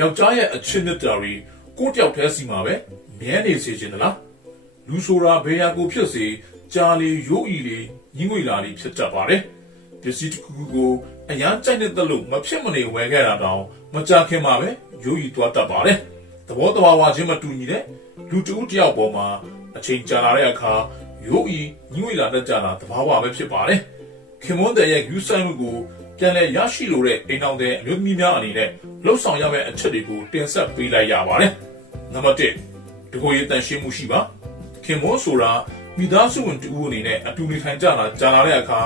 ယောက်ျားရဲ့အချစ်နှစ်တာတွေကိုတယောက်တည်းစီမှာပဲမြဲနေစေခြင်းသလားလူဆိုတာဘေးရာကိုဖြစ်စေကြာလေရိုးအီလေညှင်းငွေလာလေဖြစ်တတ်ပါတယ်ပစ္စည်းတစ်ခုခုကိုအရန်ကြိုက်တဲ့လို့မဖြစ်မနေဝယ်ခဲ့တာတောင်မကြခင်မှာပဲရိုးအီသွားတတ်ပါတယ်သဘောတဘာဝချင်းမတူညီတဲ့လူတူတယောက်ပေါ်မှာအချိန်ကြာလာတဲ့အခါရိုးအီညှင်းငွေလာတတ်ကြတာသဘာဝပဲဖြစ်ပါတယ်ခင်မွန်းတဲ့ရဲ့ယူဆိုင်မှုကို ပြန်လည်ရရှိလိုတဲ့အိမ်တော်တဲ့အမျိုးသမီးများအနေနဲ့လှုပ်ဆောင်ရမယ့်အချက်တွေကိုတင်ဆက်ပေးလိုက်ရပါတယ်နံပါတ်1တကိုယ်ရေးတန်ရှင်းမှုရှိပါခင်မောဆိုတာမိသားစုဝင်တူဦးအနေနဲ့အတူနေထိုင်ကြတာကြာလာတဲ့အခါ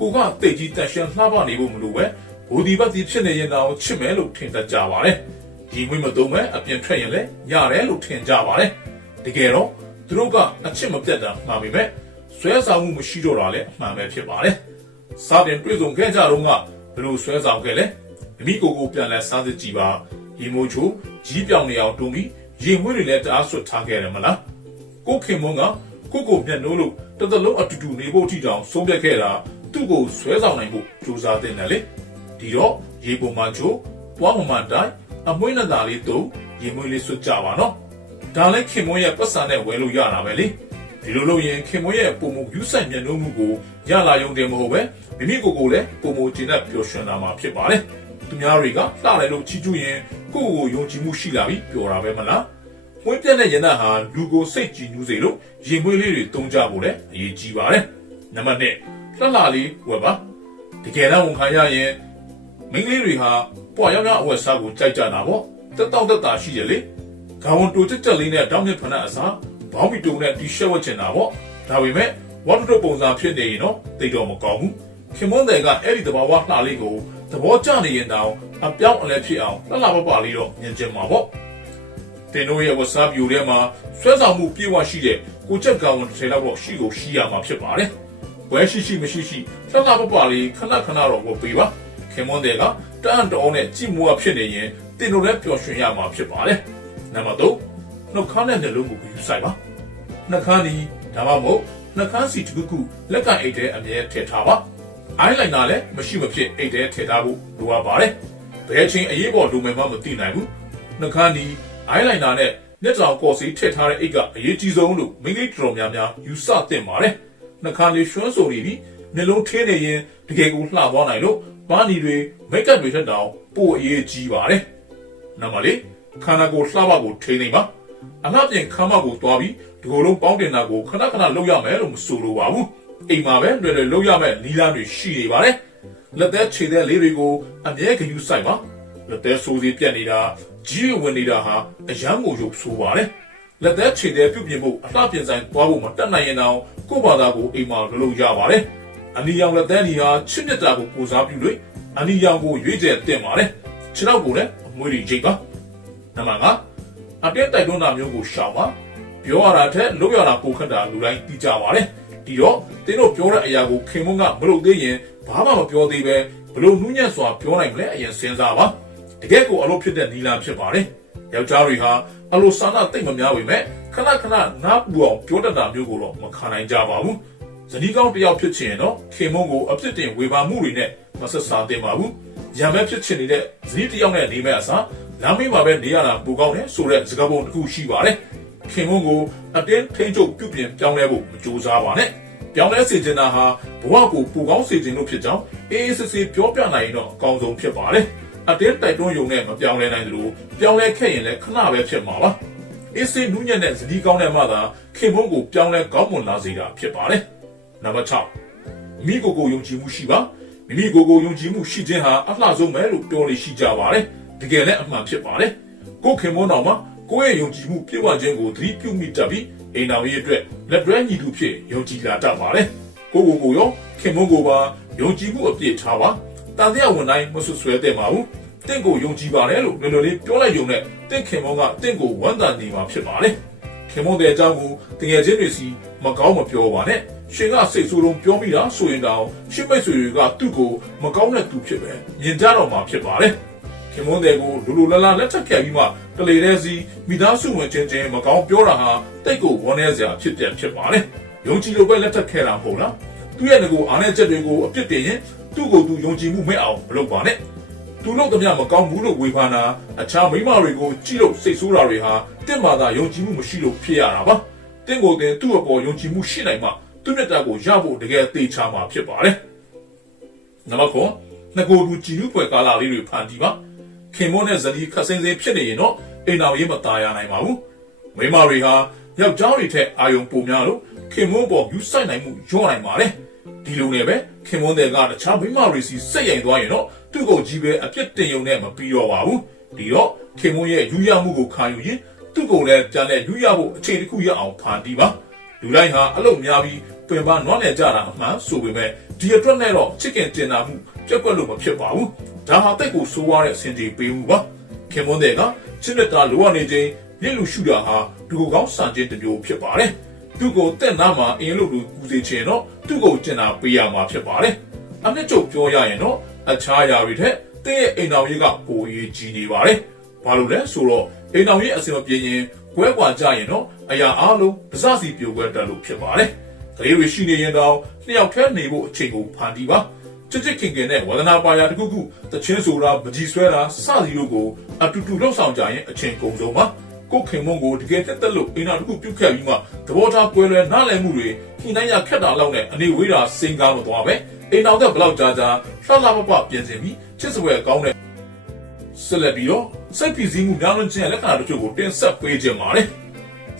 ကိုကတိတ်ကြီးတန်ရှင်းလှပနေဖို့မလိုပဲဘူဒီဘတ်ဒီဖြစ်နေရင်တော့ချစ်မယ်လို့ထင်တတ်ကြပါတယ်ဒီမွေးမသုံးမဲ့အပြင်ထွက်ရင်လည်းရတယ်လို့ထင်ကြပါတယ်တကယ်တော့သူတို့ကအချစ်မပြတ်တာမှာပေမဲ့ဆွဲဆောင်မှုမရှိတော့တာလည်းအမှန်ပဲဖြစ်ပါတယ် စာတင်တွေ့ဆုံခဲ့ကြတော့ကဘယ်လိုဆွဲဆောင်ခဲ့လဲမိမိကိုယ်ကိုပြန်လဲစားစစ်ကြည့်ပါရေမိုးချိုကြီးပြောင်နေအောင်တွန်းပြီးရင်မွေးတွေလည်းတအားဆွတ်ထားခဲ့တယ်မလားကိုခင်မုန်းကကိုကိုမျက်နှိုးလို့တတလုံးအတူတူနေဖို့ထိတောင်ဆုံးဖြတ်ခဲ့တာသူ့ကိုဆွဲဆောင်နိုင်ဖို့ကြိုးစားတဲ့နယ်လေဒီတော့ရေပုံမှန်ချိုပွားမှမှန်တိုင်းအမွှေးနဲ့သာလေးတုံရင်မွေးလေးဆွတ်ကြပါနော်ဒါလည်းခင်မွန်းရဲ့ပတ်စံနဲ့ဝဲလို့ရတာပဲလေ ဒီလိုလုပ်ရင်ခင်မွန်းရဲ့ပုံမှုယူဆိုင်မျက်နှိုးမှုကိုရလာယုံတယ်မဟုတ်ပဲမိမိကိုယ်ကိုယ်လည်းပုံမှုကျင့်တတ်ပျော်ရွှင်လာမှာဖြစ်ပါတယ်သူများတွေကလှတယ်လို့ချီးကျူးရင်ကိုယ့်ကိုယ်ယုံကြည်မှုရှိလာပြီးပျော်တာပဲမလားမွေးပြက်တဲ့ရင်သားဟာလူကိုစိတ်ကြည်နူးစေလို့ရင်မွေးလေးတွေတုံးကြဖို့လည်းအရေးကြီးပါတယ်နံပါတ်1လှလှလေးဝယ်ပါတကယ်တော့ဝန်ခံရရင်မိန်းကလေးတွေဟာပွာရောက်ရောက်အဝတ်စားကိုကြိုက်ကြတာပေါ့တက်တော့တက်တာရှိတယ်လေခေါင်းတိုတက်တက်လေးနဲ့တောင်းမြဖဏအစား ဘောင်းမီတုံနဲ့တီရှပ်ဝတ်ချင်တာပေါ့ဒါပေမဲ့ဝတ်တုပုံစံဖြစ်နေရင်တော့တိတ်တော့မကောင်းဘူးခင်မွန်းတယ်ကအဲ့ဒီတဘာဝလှလေးကိုသဘောကျနေရင်တောင်အပြောင်းအလဲဖြစ်အောင်လှလှပပလေးတော့မြင်ကျင်မှာပေါ့တင်တို့ရဲ့ WhatsApp view ထဲမှာဆွဲဆောင်မှုပြေဝရှိတဲ့ကိုချက်ကောင်တစ်ချိန်လောက်တော့ရှိကိုရှိရမှာဖြစ်ပါတယ်ဝဲရှိရှိမရှိရှိလှလှပပလေးခဏခဏတော့ဝတ်ပေးပါခင်မွန်းတယ်ကတန်တောင်းနဲ့ကြည်မွားဖြစ်နေရင်တင်တို့လည်းပျော်ရွှင်ရမှာဖြစ်ပါတယ်နံပါတ်3 နှုတ်ခမ်းတဲ့နှလုံးကိုယူဆိုင်ပါနှခမ်းဒီဒါမှမဟုတ်နှခမ်းစီတစ်ခုခုလက်ကအိတ်တဲ့အမြဲထည့်ထားပါအိုင်းလိုင်နာလည်းမရှိမဖြစ်အိတ်တဲ့ထည့်ထားဖို့လိုအပ်ပါတယ်ဘယ်ချိန်အရေးပေါ်လိုမယ်မှမသိနိုင်ဘူးနှခမ်းဒီအိုင်းလိုင်နာနဲ့လက်ဆောင်ကော်စီထည့်ထားတဲ့အိတ်ကအရေးကြီးဆုံးလို့မိန်းကလေးတော်များများယူဆသင့်ပါတယ်နှခမ်းလေးရွှန်းဆိုနေပြီးနှလုံးထင်းနေရင်တကယ်ကိုလှသွားနိုင်လို့ဘာနီတွေမိတ်ကပ်တွေထက်တောင်ပိုအရေးကြီးပါတယ်နံပါတ်၄ခန္ဓာကိုယ်လှပကိုထိနေပါ အလှပြင်ခမ်းမကိုသွားပြီးဒီလိုလုံးပေါင်းတင်တာကိုခဏခဏလုပ်ရမယ်လို့မဆိုလိုပါဘူးအိမ်မှာပဲလွယ်လွယ်လုပ်ရမယ်လီလာတွေရှိနေပါတယ်လက်သက်ခြေသက်လေးတွေကိုအမြဲဂရုစိုက်ပါလက်သက်ဆိုးစီပြက်နေတာကြီးဝင်နေတာဟာအယမ်းကိုရုပ်ဆိုးပါတယ်လက်သက်ခြေသက်ပြုတ်ပြင်ဖို့အလှပြင်ဆိုင်သွားဖို့မတက်နိုင်ရင်တော့ကိုယ့်ဘာသာကိုအိမ်မှာလုပ်လို့ရပါတယ်အနီရောင်လက်သက်ညီဟာချစ်မြတ်တာကိုကိုစားပြုလို့အနီရောင်ကိုရွေးချယ်တင်ပါတယ်ခြေထောက်ကိုလည်းအမွှေးတွေချိတ်ပါနံပါတ်5 အပြည့်တိုက်တွန်းတာမျိုးကိုရှောင်ပါပြောရတာထက်လုပ်ရတာပိုခက်တာလူတိုင်းသိကြပါတယ်ဒီတော့တင်းတို့ပြောတဲ့အရာကိုခင်မုန်းကမလုပ်သေးရင်ဘာမှမပြောသေးပဲဘလို့နူးညံ့စွာပြောနိုင်မလဲအရင်စဉ်းစားပါတကယ်ကိုအလုပ်ဖြစ်တဲ့နီလာဖြစ်ပါတယ်ယောက်ျားတွေဟာအလိုစာနာတိတ်မများပေမဲ့ခဏခဏနားပူအောင်ပြောတတ်တာမျိုးကိုတော့မခံနိုင်ကြပါဘူးဇနီးကောင်းတစ်ယောက်ဖြစ်ချင်ရင်တော့ခင်မုန်းကိုအပြစ်တင်ဝေဖန်မှုတွေနဲ့မဆက်စားသင့်ပါဘူးရံမဲ့ဖြစ်ချင်နေတဲ့ဇနီးတစ်ယောက်နဲ့နေမဲ့အစား လမ်းမေးမှာပဲနေရတာပူကောင်းတယ်ဆိုတဲ့စကားပုံတစ်ခုရှိပါတယ်ခင်မုန်းကိုအတင်းထိန်းချုပ်ပြုပြင်ပြောင်းလဲဖို့မကြိုးစားပါနဲ့ပြောင်းလဲစေချင်တာဟာဘဝကိုပူကောင်းစေခြင်းလို့ဖြစ်ကြောင်းအေးအေးဆေးဆေးပြောပြနိုင်ရင်တော့အကောင်းဆုံးဖြစ်ပါတယ်အတင်းတိုက်တွန်းယုံနဲ့မပြောင်းလဲနိုင်သလိုပြောင်းလဲခဲ့ရင်လည်းခဏပဲဖြစ်မှာပါအေးစေးနူးညံ့တဲ့ဇနီးကောင်းတဲ့မှသာခင်မုန်းကိုပြောင်းလဲကောင်းမွန်လာစေတာဖြစ်ပါတယ်နံပါတ်6မိကိုယ်ကိုယုံကြည်မှုရှိပါမိမိကိုယ်ကိုယုံကြည်မှုရှိခြင်းဟာအလှဆုံးပဲလို့ပြောနေရှိကြပါတယ် တကယ်လည်းအမှန်ဖြစ်ပါတယ်ကိုခင်မွန်းတော်မှာကိုယ့်ရဲ့ယုံကြည်မှုပြည့်ဝခြင်းကိုသတိပြုမိတတ်ပြီးအိမ်တော်ရဲ့အတွက်လက်တွဲညီသူဖြစ်ယုံကြည်လာတတ်ပါတယ်ကိုကိုကိုရောခင်မွန်းကိုပါယုံကြည်မှုအပြည့်ထားပါတန်တရားဝန်တိုင်းမဆွဆွဲတဲ့ပါဘူးတင့်ကိုယုံကြည်ပါတယ်လို့လွယ်လွယ်လေးပြောလိုက်ယုံနဲ့တင့်ခင်မွန်းကတင့်ကိုဝမ်းသာနေမှာဖြစ်ပါတယ်ခင်မွန်းတဲ့အကြောင်းကိုတကယ်ချင်းတွေစီမကောင်းမပြောပါနဲ့ရှင်ကစိတ်ဆိုးလုံးပြောမိတာဆိုရင်တောင်ရှစ်မိတ်ဆွေတွေကသူ့ကိုမကောင်းတဲ့သူဖြစ်ပဲမြင်ကြတော့မှာဖြစ်ပါတယ် ခင်မွန်းတဲ့ကိုလူလူလလလက်ထပ်ခဲ့ပြီးမှကလေးတဲ့စီမိသားစုဝင်ချင်းချင်းမကောင်းပြောတာဟာတိတ်ကိုဝန်းနေစရာဖြစ်တယ်ဖြစ်ပါတယ်ယုံကြည်လို့ပဲလက်ထပ်ခဲ့တာမဟုတ်လားသူ့ရဲ့ငကိုအားနဲ့ချက်တွေကိုအပြစ်တင်ရင်သူ့ကိုယ်သူယုံကြည်မှုမဲ့အောင်မလုပ်ပါနဲ့သူလို့တမျှမကောင်းဘူးလို့ဝေဖန်တာအခြားမိန်းမတွေကိုကြည့်လို့စိတ်ဆိုးတာတွေဟာတင့်မာသာယုံကြည်မှုမရှိလို့ဖြစ်ရတာပါတင့်ကိုယ်တင်သူ့အပေါ်ယုံကြည်မှုရှိနိုင်မှသူ့မြတ်တာကိုရဖို့တကယ်သေချာမှာဖြစ်ပါတယ်နံပါတ်9နှစ်ကိုယ်လူကြည်နုပွဲကာလာလေးတွေဖန်တီးပါ ခင်မောနဲ့ဇလီခက်စင်းစင်းဖြစ်နေရင်တော့အိမ်တော်ရေးမตายရနိုင်ပါဘူးမိန်းမတွေဟာယောက်ျားတွေထက်အာယုံပုံများလို့ခင်မွန်းပေါ်ယူဆိုင်နိုင်မှုညော့နိုင်ပါတယ်ဒီလိုနဲ့ပဲခင်မွန်းတဲ့ကတခြားမိန်းမတွေစီစက်ရိုင်သွားရင်တော့သူ့ကိုကြီးပဲအပြစ်တင်ယုံနဲ့မပြီးတော့ပါဘူးဒီတော့ခင်မွန်းရဲ့ယူရမှုကိုခံယူရင်သူ့ကိုယ်လည်းပြန်တဲ့ယူရဖို့အခြေတစ်ခုရအောင်ဖန်တီးပါလူတိုင်းဟာအလုပ်များပြီးတွင်ပန်းနွားနယ်ကြတာအမှန်ဆိုပေမဲ့ဒီအတွက်နဲ့တော့ချစ်ခင်တင်တာမှုပြက်ကွက်လို့မဖြစ်ပါဘူး ဒါဟာတိတ်ကိုဆိုးွားတဲ့အဆင်ပြေပေးမှုပါခင်မွန်းတဲ့ကချစ်တဲ့တာလိုအပ်နေခြင်းမြင့်လူရှုတာဟာသူကိုကောင်းစံခြင်းတစ်မျိုးဖြစ်ပါတယ်သူကိုတက်နာမှာအင်းလို့လူကူစီခြင်းတော့သူကိုကျင်တာပေးရမှာဖြစ်ပါတယ်အနှစ်ချုပ်ပြောရရင်တော့အခြားຢာတွေထက်တဲ့ရဲ့အိမ်တော်ကြီးကပိုရေးကြီးနေပါတယ်ဘာလို့လဲဆိုတော့အိမ်တော်ကြီးအစင်မပြေရင်ကွဲကွာကြရင်တော့အရာအလုံးဒစစီပြိုကွဲတက်လို့ဖြစ်ပါတယ်ကလေးတွေရှိနေရင်တော့နှစ်ယောက်ထဲနေဖို့အချိန်ကိုဖန်တီးပါ ချစ်ချစ်ခင်ခင်နဲ့ဝဒနာပါရာတခုခုတချင်းဆိုတာပကြီးဆွဲတာစသည်တို့ကိုအတူတူလှုပ်ဆောင်ကြရင်အချိန်ကုန်ဆုံးပါကိုခင်မုံကိုတကယ်တက်တက်လို့အိမ်တော်တခုပြုတ်ခဲ့ပြီးမှသဘောထားကွဲလွဲနားလည်မှုတွေခိနိုင်ရခက်တာလောက်နဲ့အနေဝေးတာစင်ကားမသွားပဲအိမ်တော်ကဘလောက်ကြာကြာလှလှပပပြင်ဆင်ပြီးချစ်စပွဲကောင်းတဲ့ဆက်လက်ပြီးတော့စိတ်ဖိစီးမှုများလွန်ခြင်းလက္ခဏာတချို့ကိုတင်ဆက်ပေးခြင်းပါတယ်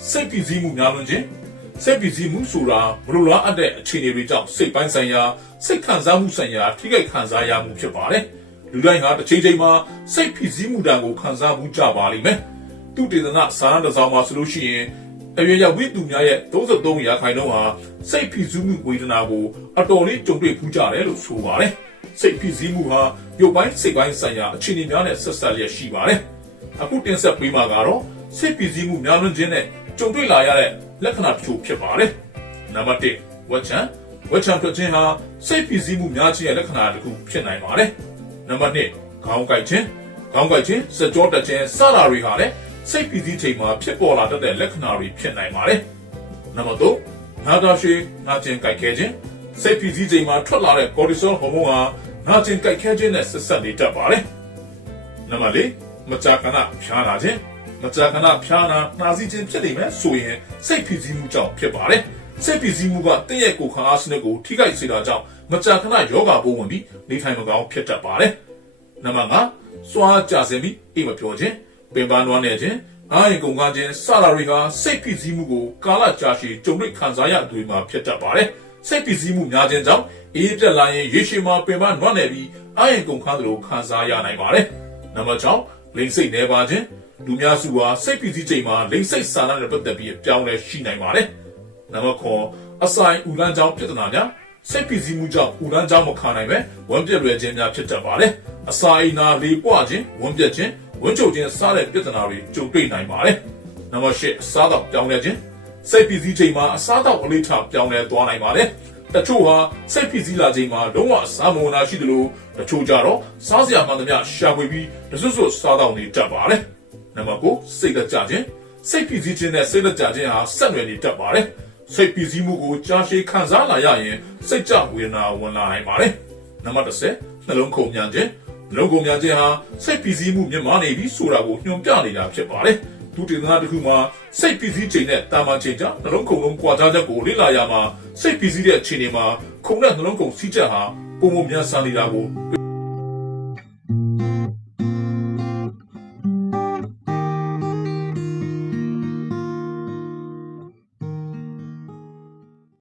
စိတ်ဖိစီးမှုများလွန်ခြင်း စိတ်ပစ္စည်းမှုဆိုတာဘလိုလားအပ်တဲ့အခြေအနေတွေကြောင့်စိတ်ပိုင်းဆိုင်ရာစိတ်ခံစားမှုဆိုင်ရာထိခိုက်ခံစားရမှုဖြစ်ပါတယ်။လူတိုင်းဟာတစ်ချိန်ချိန်မှာစိတ်ဖိစီးမှုတန်ကိုခံစားမှုကြပါလိမ့်မယ်။သူတေသနာစာရန်တစ်စောင်မှာဆိုလို့ရှိရင်အရွယ်ရောက်ဝိသူများရဲ့33ရာခိုင်နှုန်းဟာစိတ်ဖိစီးမှုဝေဒနာကိုအတော်လေးကြုံတွေ့ဖူးကြတယ်လို့ဆိုပါတယ်။စိတ်ဖိစီးမှုဟာရုပ်ပိုင်းစိတ်ပိုင်းဆိုင်ရာအခြေအနေများနဲ့ဆက်ဆက်လျက်ရှိပါတယ်။အခုတင်ဆက်ပေးမှာကတော့စိတ်ဖိစီးမှုများလွန်းခြင်းနဲ့ကြုံတွေ့လာရတဲ့ လက္ခဏာတချို့ဖြစ်ပါတယ်။နံပါတ်1ဝက်ချံဝက်ချံထွက်ခြင်းဟာစိတ်ဖိစီးမှုများခြင်းရဲ့လက္ခဏာတစ်ခုဖြစ်နိုင်ပါတယ်။နံပါတ်2ခေါင်းကိုက်ခြင်းခေါင်းကိုက်ခြင်းစကြောတက်ခြင်းစတာတွေဟာလည်းစိတ်ဖိစီးချိန်မှာဖြစ်ပေါ်လာတတ်တဲ့လက္ခဏာတွေဖြစ်နိုင်ပါတယ်။နံပါတ်3နာတာရှည်နာကျင်ကိုက်ခဲခြင်းစိတ်ဖိစီးချိန်မှာထွက်လာတဲ့ကော်တီဆောဟော်မုန်းဟာနာကျင်ကိုက်ခဲခြင်းနဲ့ဆက်ဆက်နေတတ်ပါတယ်။နံပါတ်4မကြာခဏဖြားလာခြင်း မကြာခဏဖျားနာနှာစီးခြင်းဖြစ်နေမယ်ဆိုရင်စိတ်ဖိစီးမှုကြောင့်ဖြစ်ပါတယ်စိတ်ဖိစီးမှုကတင့်ရဲ့ကိုယ်ခံအားစနစ်ကိုထိခိုက်စေတာကြောင့်မကြာခဏယောဂပိုးဝင်ပြီးနေထိုင်မကောင်းဖြစ်တတ်ပါတယ်နံပါတ်5စွာကြစင်ပြီးအိမ်မပြောခြင်းပင်ပန်းနွားနေခြင်းအားရင်ကုန်ကားခြင်းစတာတွေဟာစိတ်ဖိစီးမှုကိုကာလကြာရှည်ကြုံတွေ့ခံစားရသူတွေမှာဖြစ်တတ်ပါတယ်စိတ်ဖိစီးမှုများခြင်းကြောင့်အေးပြက်လာရင်ရေရှည်မှာပင်ပန်းနွားနေပြီးအားရင်ကုန်ကားသလိုခံစားရနိုင်ပါတယ်နံပါတ်6လိမ်စိတ်နေပါခြင်း လူများစုဟာစိတ်ပီစီးချိန်မှာလိမ့်စိတ်စာနာနဲ့ပတ်သက်ပြီးအပြောင်းလဲရှိနိုင်ပါတယ်။နံပါတ်9အဆိုင်ဥလန်းကြောင်းပြဿနာများစိတ်ပီစီးမှုကြောင့်ဥလန်းကြောင်းမခံနိုင်ပဲဝမ်းပြက်လွယ်ခြင်းများဖြစ်တတ်ပါတယ်။အဆိုင်နာလေပွခြင်းဝမ်းပြက်ခြင်းဝမ်းချုပ်ခြင်းစတဲ့ပြဿနာတွေကြုံတွေ့နိုင်ပါတယ်။နံပါတ်10အစားတော့ပြောင်းလဲခြင်းစိတ်ပီစီးချိန်မှာအစားတော့အလေးထားပြောင်းလဲသွားနိုင်ပါတယ်။တချို့ဟာစိတ်ဖြစ်စည်းလာချိန်မှာလုံးဝစားမဝနာရှိသလိုတချို့ကြတော့စားစရာမှန်သမျှရှာဖွေပြီးတဆွတ်ဆွတ်စားတော့နေတတ်ပါတယ်။ နံပါတ်9စိတ်လက်ကြခြင်းစိတ်ဖိစီးခြင်းနဲ့စိတ်လက်ကြခြင်းဟာဆက်နွယ်နေတတ်ပါတယ်စိတ်ဖိစီးမှုကိုကြားရှည်ခံစားလာရရင်စိတ်ကြဝေဒနာဝင်လာနိုင်ပါတယ်နံပါတ်10နှလုံးခုန်မြန်ခြင်းနှလုံးခုန်မြန်ခြင်းဟာစိတ်ဖိစီးမှုမြင့်မားနေပြီဆိုတာကိုညွှန်ပြနေတာဖြစ်ပါတယ်ဒုတိယနာတစ်ခုမှာစိတ်ဖိစီးခြင်းနဲ့တာမန်ခြင်းကြောင့်နှလုံးခုန်လုံးကြွားကြချက်ကိုလေ့လာရမှာစိတ်ဖိစီးတဲ့အခြေအနေမှာခုန်တဲ့နှလုံးခုန်စီးချက်ဟာပုံမှန်မြန်ဆန်နေတာကို